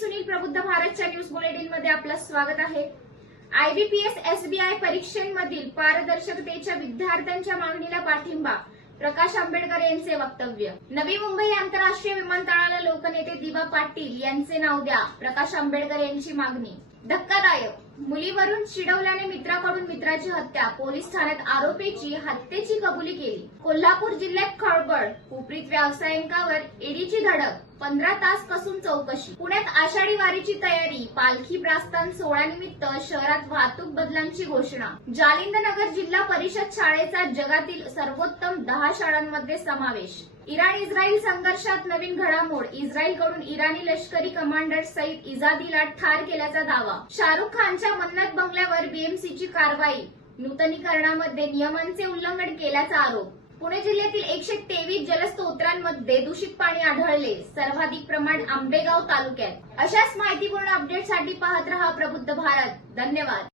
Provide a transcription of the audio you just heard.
सुनील प्रबुद्ध भारतच्या न्यूज बुलेटिनमध्ये आपलं स्वागत आहे. आयबीपीएस एसबीआय परीक्षांमधील पारदर्शकतेच्या विद्यार्थ्यांच्या मागणीला पाठिंबा प्रकाश आंबेडकर यांचे वक्तव्य. नवी मुंबई आंतरराष्ट्रीय विमानतळाला लोकनेते दिवा पाटील यांचे नाव द्या प्रकाश आंबेडकर यांची मागणी. धक्कादायक. मुलीवरून चिडवल्याने मित्राकडून मित्राची हत्या. पोलीस ठाण्यात आरोपीची हत्येची कबुली केली. कोल्हापूर जिल्ह्यात खळबळ. उपरीत व्यावसायिकावर ईडीची धडक. पंधरा तास कसून चौकशी. पुण्यात आषाढी वारीची तयारी. पालखी प्रस्थान सोहळ्यानिमित्त शहरात वाहतूक बदलांची घोषणा. जालिंदनगर जिल्हा परिषद शाळेचा जगातील सर्वोत्तम दहा शाळांमध्ये समावेश. इराण इस्रायल संघर्षात नवीन घडामोड. इस्रायलकडून इराणी लष्करी कमांडर सईद इजादीला ठार केल्याचा दावा. शाहरुख खानच्या मन्नत बंगल्यावर बीएमसीची कारवाई. नूतनीकरणामध्ये नियमांचे उल्लंघन केल्याचा आरोप. पुणे जिल्ह्यातील एकशे तेवीस जलस्त्रोतांमध्ये दूषित पाणी आढळले. सर्वाधिक प्रमाण आंबेगाव तालुक्यात. अशाच माहितीपूर्ण अपडेटसाठी पाहत रहा प्रबुद्ध भारत. धन्यवाद.